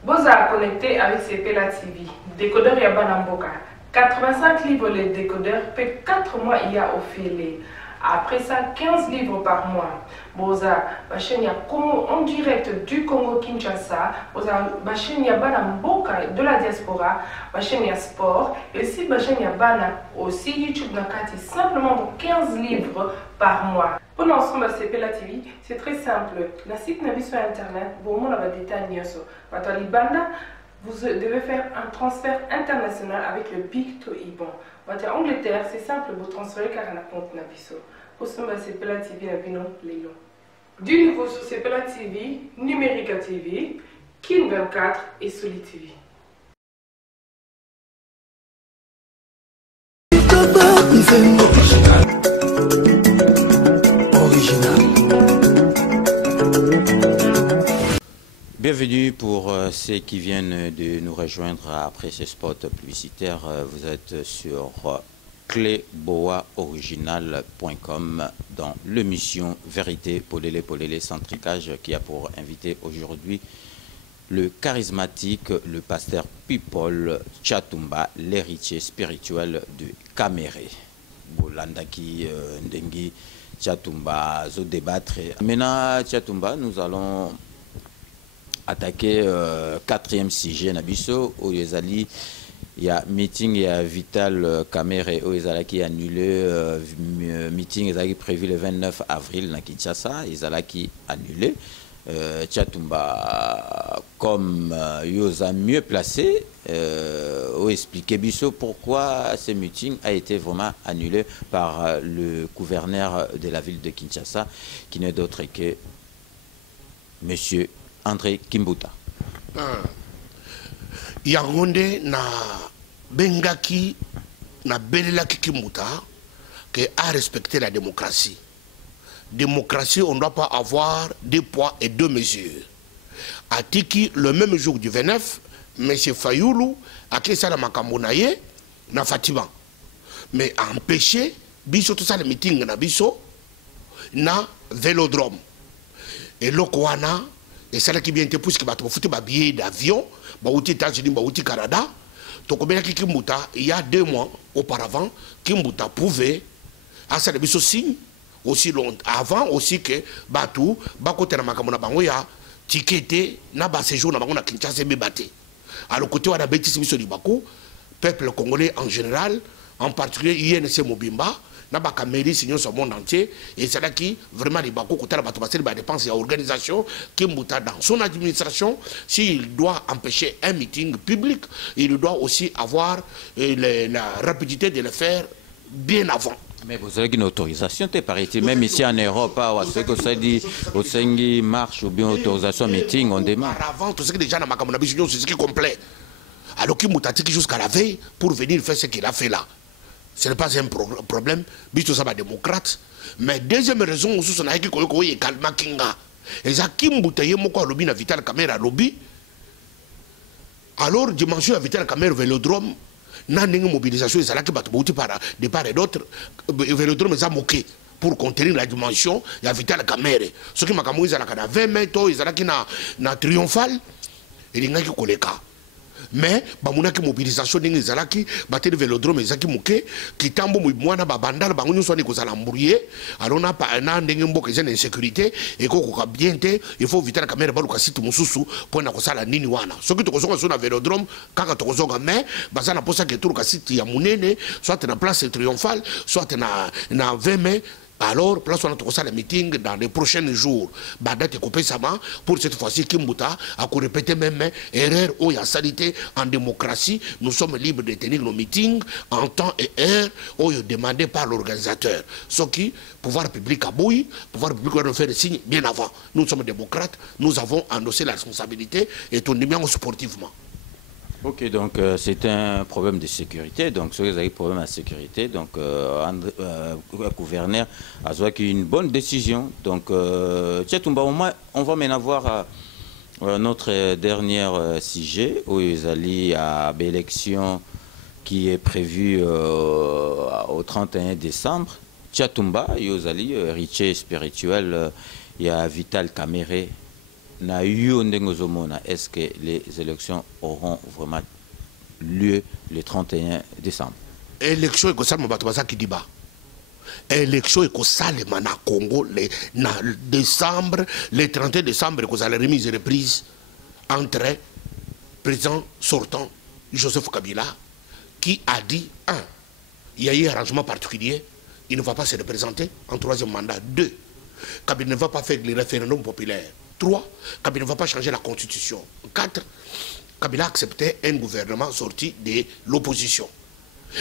Boza connecté avec CPLA TV. Décodeur Yabanamboka. 85 livres les décodeurs, peut 4 mois il y a offert. Après ça, 15 livres par mois. Boza, ma chaîne en direct du Congo-Kinshasa. Boza, ma chaîne Yabanamboka de la diaspora. Ma chaîne sport. Et aussi, ma chaîne Yabana aussi YouTube Nakati. Simplement pour 15 livres par mois. Pour l'ensemble de CPLA TV, c'est très simple. Le site n'a sur internet. Bon, on a des détails. Vous devez faire un transfert international avec le Big to Iban. En Angleterre, c'est simple, vous transférez car on a compte Nabiso. Pour ce moment, c'est CPLA TV, du nouveau sur CPLA TV, Numérica TV, Kin 24 et Soli TV. Bienvenue pour ceux qui viennent de nous rejoindre après ce spot publicitaire. Vous êtes sur cléboaoriginal.com dans l'émission Vérité Polélé Polélé Centricage qui a pour invité aujourd'hui le charismatique, le pasteur People Tchatumba, l'héritier spirituel de Kaméré. Bolandaki Ndengi Tchatumba, zo débattre. Maintenant, Tchatumba, nous allons attaquer 4e sujet Nabiso où il y a meeting il y a Vital Kaméré où ils qui annulé meeting ils prévu le 29 avril na Kinshasa ils qui annulé Tchatumba comme ils a mieux placé ou expliquer Bisso pourquoi ce meeting a été vraiment annulé par le gouverneur de la ville de Kinshasa qui n'est d'autre que monsieur André Kimbuta. Yangonde na bengaki na belelaki Kimbuta qui a respecté la démocratie. Démocratie, on ne doit pas avoir 2 poids et 2 mesures. A Tiki, le même jour du 29, M. Fayoulou a créé ça dans Makambonaye, na Fatima. Mais a empêché, biso tout ça le meeting na biso, na Vélodrome. Et l'Okwana, et c'est là qui vient de pousser que tu foutu des billets d'avion, tu États-Unis, tu Canada. Donc, Kimbuta, il y a 2 mois auparavant, Kimbuta pouvait, à ça, le signe, aussi longtemps avant aussi que Batou bakote na makamona bango ya tikete na ba séjour na bango na Kinshasa bebate. Alors côté wana beti biso libako peuple congolais en général, en particulier INC Mobimba na ba kameri signon sur monde entier et c'est là qui vraiment les bako côté la bato baseli ba dépenses et organisation qui mbuta dans son administration s'il doit empêcher un meeting public, il doit aussi avoir la rapidité de le faire bien avant. Mais vous avez une autorisation, paraît-il, même ici en Europe, ce que ça dit, au Sengi marche ou bien autorisation meeting, on démarre. Avant, tout ce que déjà dans ma communauté, c'est ce qui est complet. Alors qu'il m'a dit jusqu'à la veille pour venir faire ce qu'il a fait là. Ce n'est pas un problème, puisque ça va démocrate. Mais deuxième raison, aussi, c'est que c'est calme kinga. Et ça, qui m'a dit que lobby na Vital Caméra lobby. Alors, dimension à Vital Caméra Vélodrome, na une mobilisation, c'est là que batu par de part et d'autre, Vélodrome est moqué pour contenir la dimension, il y a Vital Caméra. Ce qui m'a dit, c'est là 20 mètres, c'est là qu'il y a triomphal, et il y a qui koleka. Mais bamuna ki mobilisation ningi zalaki bateli Vélodrome ezaki muke kitambo mwana babandala bango nyonso ni kozala mbrouillé alors na ndenge mboka ezana insécurité et ko bien te il faut Vital Caméra baluka site mususu pona kosala nini wana soki to kozonga na Vélodrome kaka to kozonga mais bazana posa ke turu ka site ya munene soit na place triomphale soit na 20 mai. Alors, place on a le meeting dans les prochains jours. Badate coupé sama pour cette fois-ci Kimbuta a répété même erreur ou ya salité en démocratie. Nous sommes libres de tenir nos meetings en temps et heure ou demandé par l'organisateur. Ce qui, pouvoir public à bouille, pouvoir public doit faire des signes bien avant. Nous sommes démocrates, nous avons endossé la responsabilité et tout numéro sportivement. Ok, donc c'est un problème de sécurité. Donc, si vous avez un problème de sécurité, donc, gouverneur a joué une bonne décision. Donc, on va maintenant voir notre dernier sujet où ils allaient à l'élection qui est prévue au 31 décembre. Tchatumba, ils allaient héritier spirituel, il y a Vital Caméra. Est-ce que les élections auront vraiment lieu le 31 décembre? Élection qui dit élection na Congo le décembre, le 31 décembre, que la remise et reprise entre président sortant Joseph Kabila qui a dit il y a eu un arrangement particulier, il ne va pas se représenter en troisième mandat. 2, Kabila ne va pas faire le référendum populaire. 3, Kabila ne va pas changer la constitution. 4, Kabila acceptait un gouvernement sorti de l'opposition.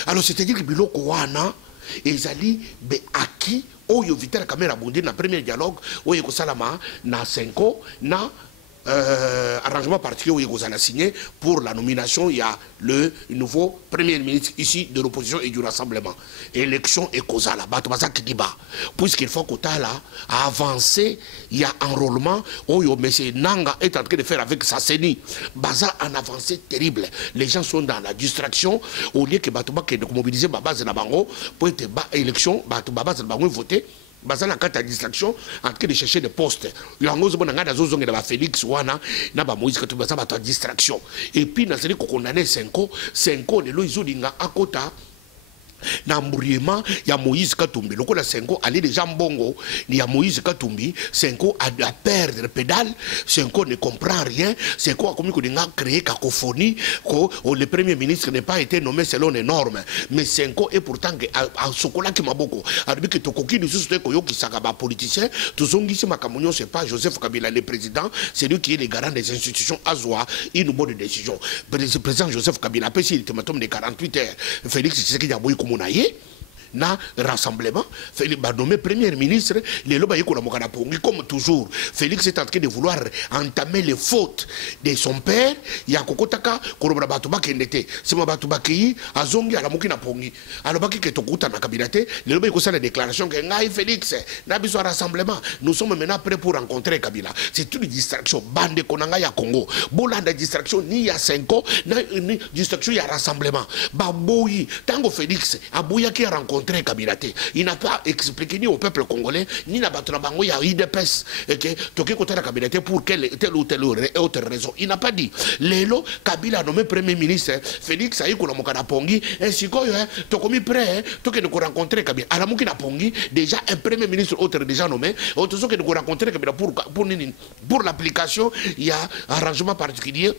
Alors c'est-à-dire que Biloko Wana, ezali be acquis oyo Vital Caméra bondi na premier dialogue oyo ko salama na 5 na arrangement particulier où ils ont signé pour la nomination. Il y a le nouveau premier ministre ici de l'opposition et du rassemblement. Élection et cause là, puisqu'il faut que là avancer, il y a enrôlement. Oh, M. Nanga est en train de faire avec sa CENI. Baza en avancée terrible. Les gens sont dans la distraction. Au lieu que Batouba qui est mobilisé base na bango pour être élection, Batouba base na bango voter. Bazana kata distraction en train de chercher des postes. Yango zobona ngada zozonge na ba Félix wana na ba Moïse Katumbi bazana ba distraction. Et puis na zeli ko condamner 5 le lo izolinga akota na mburiema ya Moïse Katumbi. Loko la 5 aller déjà mbongo ni ya Moïse Katumbi, 5 a perdre pédale, 5 ne comprend rien, 5 a commis ko dinga créer cacophonie ko le premier ministre n'est pas été nommé selon les normes, mais 5 et pourtant a sokola ki maboko arabi que tokoki de sous ko yoki saka ba politicien tozongi si makamunyo c'est pas Joseph Kabila le président, c'est lui qui est le garant des institutions azwa une bonne décision. Le président Joseph Kabila après si ultimatum de 48 heures Félix Tshisekedi a boyi Mounaye, na rassemblement, Félix va nommer premier ministre, les loba yeko na mokana pongi comme toujours. Félix est en train de vouloir entamer les fautes de son père, ya kokotaka korobra batuba kendete. Sima batuba ki azongi ala mokina pongi. Alors baki ke tokuta na kabinete, les loba yeko sa la déclaration que ngai Félix na biso rassemblement, nous sommes maintenant prêts pour rencontrer Kabila. C'est une distraction bande konanga ya Congo. Bolanda distraction ni ya 5 ans, ni distraction ya rassemblement. Ba boyi tango Félix aboya ki rencontre rencontré Kabila. Il n'a pas expliqué ni au peuple congolais, ni à Batrabango, il y a IDPS, Toké Kotara Kabila pour telle ou telle autre raison. Il n'a pas dit. Lélo, Kabila a nommé Premier ministre, Félix Aïkou Namokana Pongi, ainsi que Tokomi prêt, Toké nous rencontrer Kabila. Alamuki na Pongi, déjà un Premier ministre autre déjà nommé, autre que nous rencontrer Kabila pour l'application, il y a un arrangement particulier.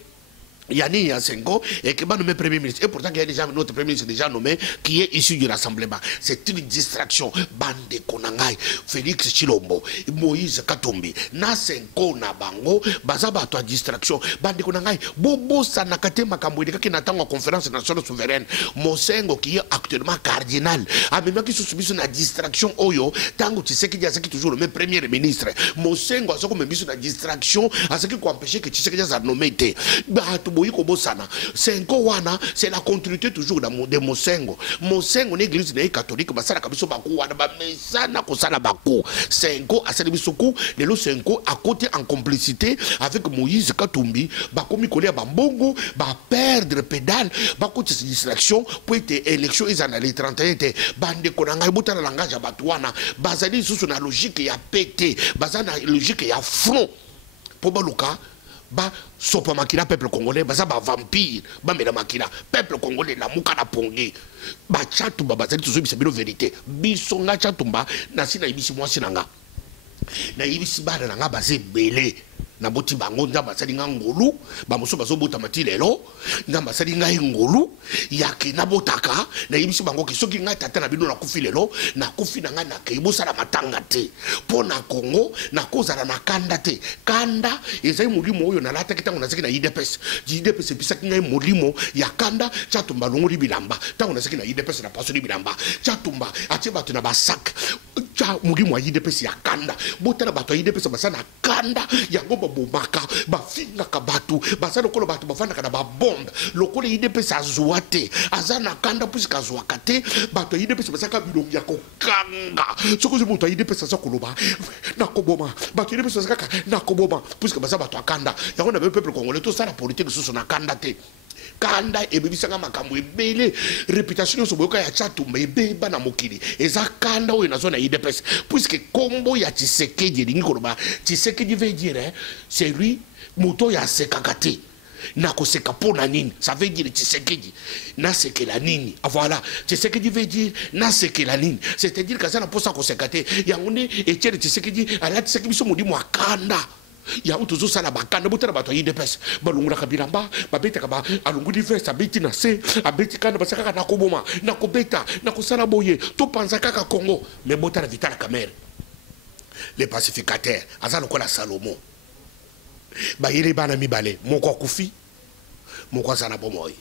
Yanni Yasenko et qui va nommer Premier ministre. Et pourtant, il y a déjà notre Premier ministre déjà nommé qui est issu du rassemblement. C'est une distraction. Bande Konangai, Félix Chilombo, Moïse Katumbi, Nasenko Nabango, Bazaba toi distraction. Bande Konangai, Bobo Sanakate Makamouideka qui n'attend en conférence nationale souveraine. Mosengo qui est actuellement cardinal. Ah, même qui se subit sur la distraction. Oyo, tango tu sais qu'il y a toujours le même Premier ministre. Mosengo a ce qu'on me mis sur la distraction, à ce qui peut empêcher que tu sais qu'il y a nommé. Senko wana, c'est la continuité toujours de Mosengo. Mosengo l'église catholique, basala kabiso baku wana ba mesana ko sala baku. Senko a sala bisoku, lelo Senko à côté en complicité avec Moïse Katumbi, ba komi kolé ba mbongo, ba perdre pédale, ba côté cette distraction pour être élection ils en allaient 31 bande konanga buta na langage batwana, bazali sous na logique ya pété, bazana logique ya front. Pour baluka ba sopa makila peuple congolais baza ba vampire ba mela makila peuple congolais la muka na pongi ba chatumba bazali tuzo bisa bilo vérité biso nga chatumba na sina ibisi mwasi nanga na ibisi bana nanga bazé belé na boti bango nzamba sali nga ngolu ba moso bazo bota matilelo nzamba sali nga ngolu yake na botaka na ibisi bango ki soki nga tata na bino na kufi lelo na kufi na nga na ke bosala matanga te pona Congo na kozala na kanda te kanda ezai mulimo oyo na lata kitango na seki na IDPS pisaki nga mulimo ya kanda chatumba longoli bilamba tango na seki na IDPS na pasoli bilamba chatumba atie bato na basak cha mulimo ya IDPS ya kanda botana bato ya IDPS basana kanda ya ngomba bomaka bafinga kabatu basana kolo bato bafana kana ba bombe lokole IDPS azuate azana kanda pusika zuakate bato ya IDPS basaka bilongi ya kokanga soko zo bato ya IDPS asa koloba nakoboma bato ya IDPS basaka nakoboma pusika basa bato akanda yango na peuple congolais to sala politique susu na kanda te kanda ebebisanga makambo ebele réputation so boyoka ya Chatumba ebeba na mokili eza kanda oyo na zone ya IDPS puisque kombo ya Tshisekedi lingi koloba Tshisekedi veut dire c'est lui moto ya sekakate na koseka pona nini ça veut dire Tshisekedi na sekela nini voilà Tshisekedi veut dire na sekela nini c'est-à-dire que ça na posa kosekate yango ne Etienne Tshisekedi ala Tshisekedi so modimo akanda ya utuzo sala bakanda botana bato IDPS balungula kabilamba babeta kaba alungudi vest abeti na se abeti kana basaka na koboma na kobeta na kosala boye to panza kaka Congo mais botana Vital Kamerhe les pacificateurs azalo kola Salomon ba yele bana mibale moko kufi moko sana bomoy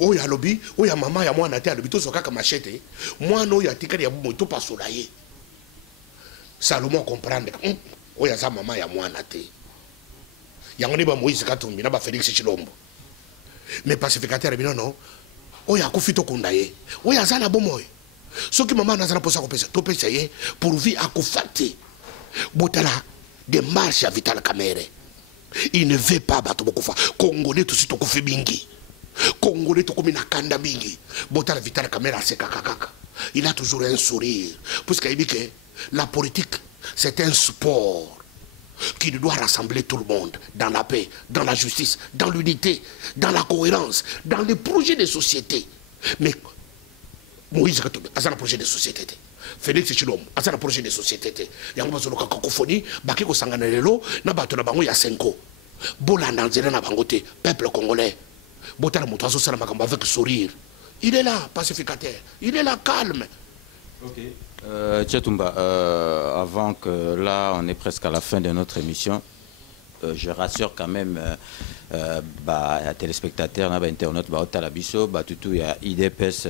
oya lobi oya mama ya mwana te alobi to soka kama machete mwana oya tikali ya bomoy to pasola ye Salomon comprendre oya za mama ya mwana te yango ni ba Moïse Katumbi na ba Félix Chilombo mais pacificateur bino non oya akufi to kunda ye oya za na bomoy soki mama na za na posa ko pesa to pesa ye pour vie akufate botala démarche à Vital Kamerhe il ne veut pas bato bokufa congolais tout suite okufi bingi congolais to komina kanda bingi botala Vital Kamerhe aseka kaka il a toujours un sourire puisqu'il dit que la politique c'est un sport qui doit rassembler tout le monde dans la paix, dans la justice, dans l'unité, dans la cohérence, dans les projets de société. Mais Moïse Katumbi a un projet de société. Félix Chilombo a un projet de société. Il y a un cacophonie, Bakiko Sanganelelo, Nabato Nabango Yasenko. Bolanda Nzela Nabangote, peuple congolais. Botala Moutazo Salamakamba avec sourire. Il est là, pacificateur. Il est là, calme. Ok. Chatumba, avant que là, on est presque à la fin de notre émission, je rassure quand même les téléspectateurs, les internautes, tout il y a IDPS,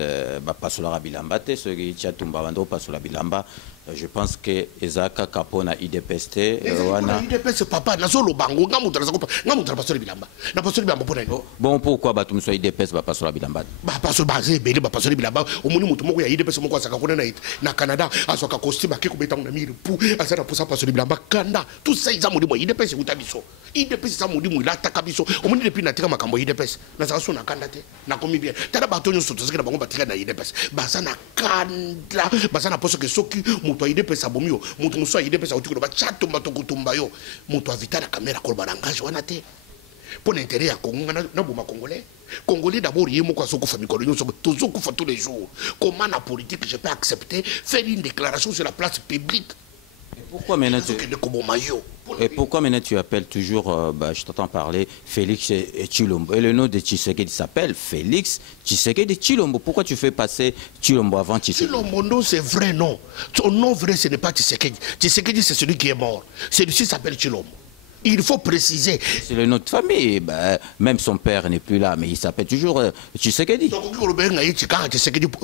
pas sur la bilamba, ceux qui Chatumba, pas sur la bilamba, Je pense que Ezaka Kapona IDPST IDPS papa na solo bango ngamu tra passer bilamba na passer bilamba pona bon pourquoi ba tumso IDPS ba passer bilamba ba passer basé bele ba passer bilamba omuni mutu moko ya IDPS moko asaka kona na Canada asoka costume ke ko betanga na mire pou asana pour ça passer bilamba kanda tout ça ils amudi mo IDPS utabiso IDPS ça mudi mo ila takabiso omuni depuis na tika makambo IDPS na sa so na kanda te na komi bien tala batonyo soto zikira bango batika na IDPS basa na kanda basa na poso ke soki mutu IDPS abomio mutu muso IDPS auti ko ba chato matokutumba yo mutu avita na caméra ko barangage wana te pour l'intérêt à Congo na boma congolais d'abord yemo kwa soko famille kolonyo so tozo kufa tous les jours comment la politique je peux accepter faire une déclaration sur la place publique. Et pourquoi maintenant tu appelles toujours, je t'entends parler, Félix et Tshilombo. Et le nom de Tshisekedi s'appelle Félix Tshisekedi Tshilombo. Pourquoi tu fais passer Tshilombo avant Tshisekedi? Tshilombo, non, c'est vrai, non. Son nom vrai, ce n'est pas Tshisekedi. Tshisekedi, c'est celui qui est mort. Celui-ci s'appelle Tshilombo. Il faut préciser. C'est le nom de famille. Même son père n'est plus là, mais il s'appelle toujours Tshisekedi.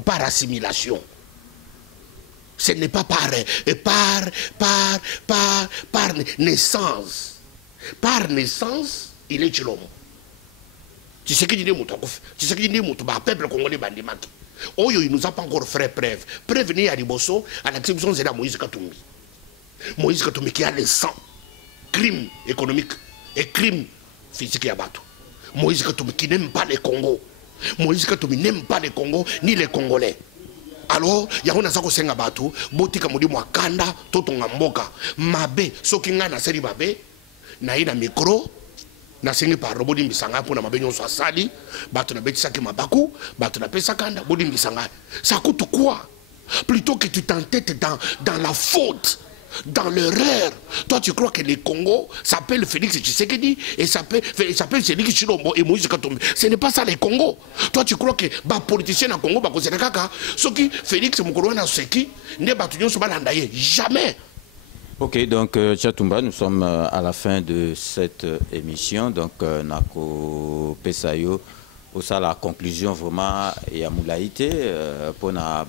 Par assimilation. Ce n'est pas par naissance. Par naissance, il est Tshilombo. Tshisekedi n'est pas Tshisekedi n'est pas peuple congolais bandimaki. Oyo, il nous a pas encore fait preuve. Preuve n'est à Riboso, à l'exception de Moïse Katumbi. Moïse Katumbi qui a le sang. Crime économique et crime physique à Bato. Moïse Katumbi qui n'aime pas le Congo. Moïse Katumbi n'aime pas le Congo ni les Congolais. Alors, il y a un asako senga bato, botika modi mwa kanda, toto ngamboka, mabe, soki nga na seri mabe, na ina micro, na sengi par bodi mbisanga pour na mabe nyonso asali, bato na beti saki mabaku, bato na pesa kanda, bodi mbisanga. Ça coûte quoi? Plutôt que tu t'entêtes dans la faute, dans l'erreur. Toi, tu crois que le Congo s'appelle Félix Tshisekedi et s'appelle Félix Tshilombo et Moïse Katumbi. Ce n'est pas ça le Congo. Toi, tu crois que les politiciens au Congo, ce qui Félix Moukourouana Seki, ne battuons sur Balandaye. Jamais. Ok, donc Tchatumba, nous sommes à la fin de cette émission. Donc, Nako Pesayo, pour ça, la conclusion vraiment est à Moulaïté pour na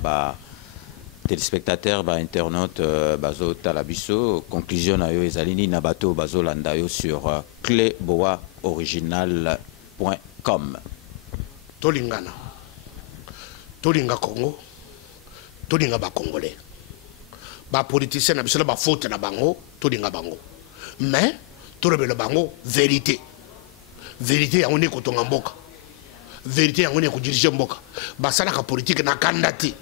téléspectateurs, internautes, bazo talabiso, conclusion na yo ezalini nabato bazo landayo sur cleboaoriginal.com. Tolingana, tolinga Congo, tolinga ba Congolais, ba politiciens na biso ba faute na bango, tolinga bango. Mais tolobela bango vérité, vérité ya ngone kotonga mboka, vérité ya ngone ko diriger mboka, basala ka politique na kandati.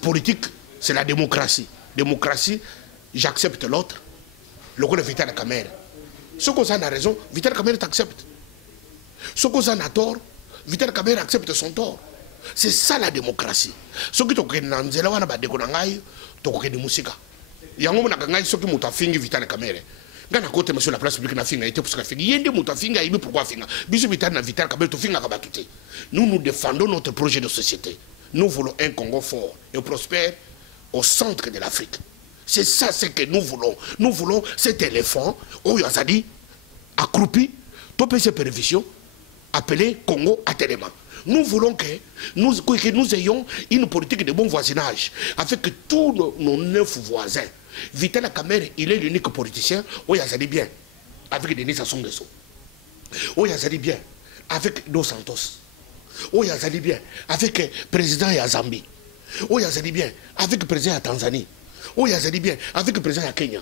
Politique, c'est la démocratie. Démocratie, j'accepte l'autre. Le coup de Vital Kamerhe. Ce qu'on a raison, Vital Kamerhe t'accepte. Ce qu'on a tort, Vital Kamerhe accepte son tort. C'est ça la démocratie. Ce qui est nanzela wana ba dekonangai, tokoke de musika. Yango mona kangai soki muta fingi Vital Kamerhe. Ngana côté monsieur la place publique na finga été pour ça fingi. Yende muta finga ibi pourquoi finga. Biso Vital na Vital Kamerhe to finga ka batute. Nous défendons notre projet de société. Nous voulons un Congo fort et prospère au centre de l'Afrique. C'est ça ce que nous voulons. Nous voulons cet éléphant, Oyazadi, accroupi, topé ses prévisions, appelé Congo Atelema. Nous voulons que nous ayons une politique de bon voisinage avec tous nos 9 voisins. Vital Kamerhe, il est l'unique politicien, Oyazadi bien, avec Denis Sassou Nguesso. Oyazadi bien, avec Dos Santos. Oh, il y a bien avec le président de Zambie. Oh, il y a bien avec le président de Tanzanie. Oh, il y a bien avec le président de Kenya.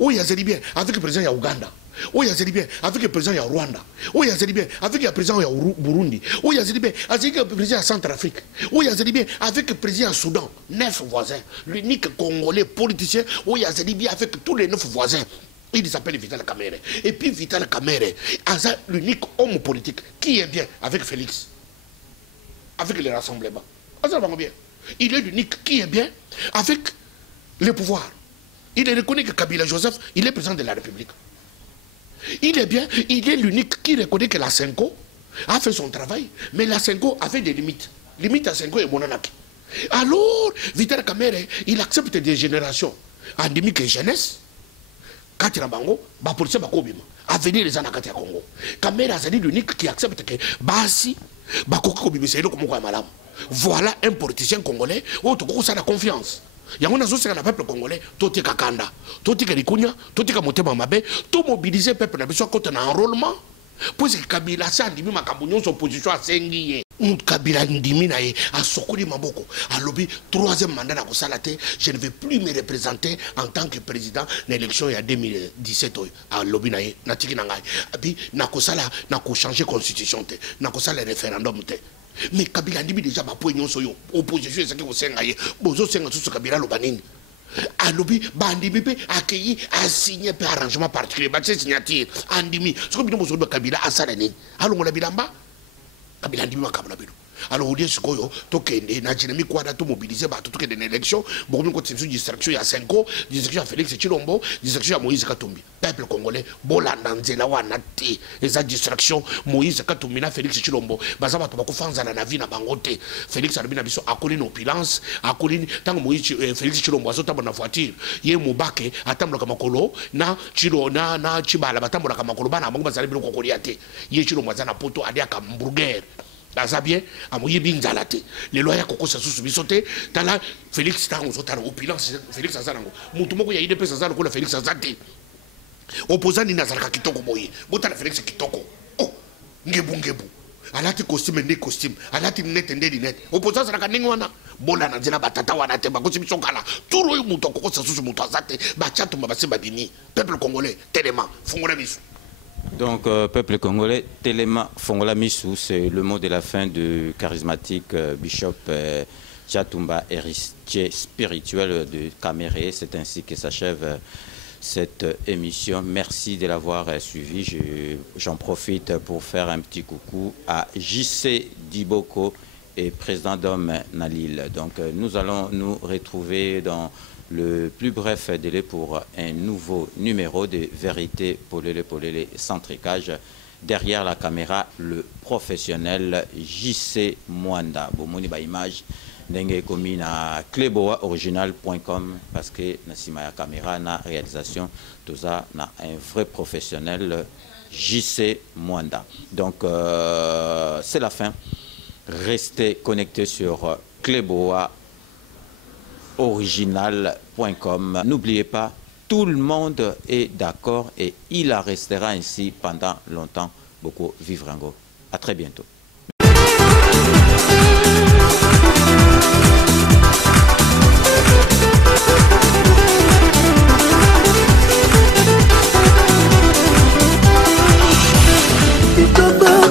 Oh, il y a bien avec le président de Ouganda. Oh, il y a bien avec le président de Rwanda. Oh, il y a bien avec le président de Burundi. Oh, il y a bien avec le président de Centrafrique. Oh, il y a bien avec le président du Soudan. 9 voisins. L'unique Congolais politicien. Oh, il y a bien avec tous les 9 voisins. Il s'appelle Vital Kamerhe. Et puis Vital Kamerhe, l'unique homme politique qui est bien avec Félix. Avec les rassemblements. Il est l'unique qui est bien avec le pouvoir. Il est reconnu que Kabila Joseph, il est président de la République. Il est bien, il est l'unique qui reconnaît que la Senko a fait son travail, mais la Senko avait des limites. Limite à Senko et Monanaki. Alors, Vital Kamerhe, il accepte des générations endémiques et jeunesse. Katirabango, Bapolisi Bakobima, à venir les Anakati à Congo. Kamerhe a dit l'unique qui accepte que Basi, voilà un politicien congolais où tu as la confiance. yango nazosenga na peuple congolais totika kanda totika likunya totika motema mabe to mobiliser peuple na biso akota na enrôlement puisque Kabila sa ndimi makambo nyonso opposition asengi ye Kabila ndimi na ye asokoli maboko alobi troisième mandat na kosala te je ne vais plus me représenter en tant que président na élection ya 2017 oyo alobi na ye natiki na ngai abi na kosala na ko changer constitution te na kosala référendum te. Mais Kabila ndimi déjà ba point nyonso yo opposition ezaki kosenga ye bozo senga susu Kabila loba nini alobi bandimi pe accueilli a signé pe arrangement particulier ba signature andimi soko bino bozo Kabila asala nini alongola bilamba Kabila ndimi makabula bino alors au lieu sikoyo tokende na dynamique kwada to mobiliser ba to tokende na élection bokomi ko tsimsu distraction ya 5 ans distraction ya Félix Tshilombo distraction ya Moïse Katumbi peuple congolais bolanda nzela wana te eza distraction Moïse Katumbi na Félix Tshilombo baza bato bakofanzana na vie na bango te Félix alobi na biso akoli na opulence akoli tango Moïse Félix Tshilombo azotamba na voiture ye mobake atambola makolo na Tshilo na Tshibala batambola makolo bana bango bazali biloko kolia te ye Tshilombo azana poto alia ka hamburger Azabien, amoyebi nzala te. Les lois koko sa susu bisote, tala Félix tango zotala opulence Félix azango. Mutu moko ya IDP azango ko la Félix azate. Opposant ni nazalaka kitoko boye. Botala Félix kitoko. Oh, ngebu. Alati costume ne costume, alati net ndeli net. Opposant azalaka ningwana. Bola na nzela batata wana te bakosi biso kala. Turo yo mutu koko sa susu mutu azate, ba chato mabase babini. Peuple congolais, tellement fongola biso. Donc, peuple congolais, Telema Fongola Missou, c'est le mot de la fin du charismatique Bishop Tchatumba, héritier spirituel de Caméré. C'est ainsi que s'achève cette émission. Merci de l'avoir suivi. J'en profite pour faire un petit coucou à JC Diboko et président d'Homme Nalil. Donc, nous allons nous retrouver dans le plus bref délai pour un nouveau numéro de Vérité Polélé sans tricage. Derrière la caméra, le professionnel JC Mwanda. Bomoni ba image ndenge komi na cleboaoriginal.com parce que na sima ya caméra na réalisation toza na un vrai professionnel JC Mwanda. Donc c'est la fin. Restez connectés sur cleboaoriginal.com. N'oubliez pas, tout le monde est d'accord et il en restera ainsi pendant longtemps. Beaucoup vivrango. À très bientôt. Itoba,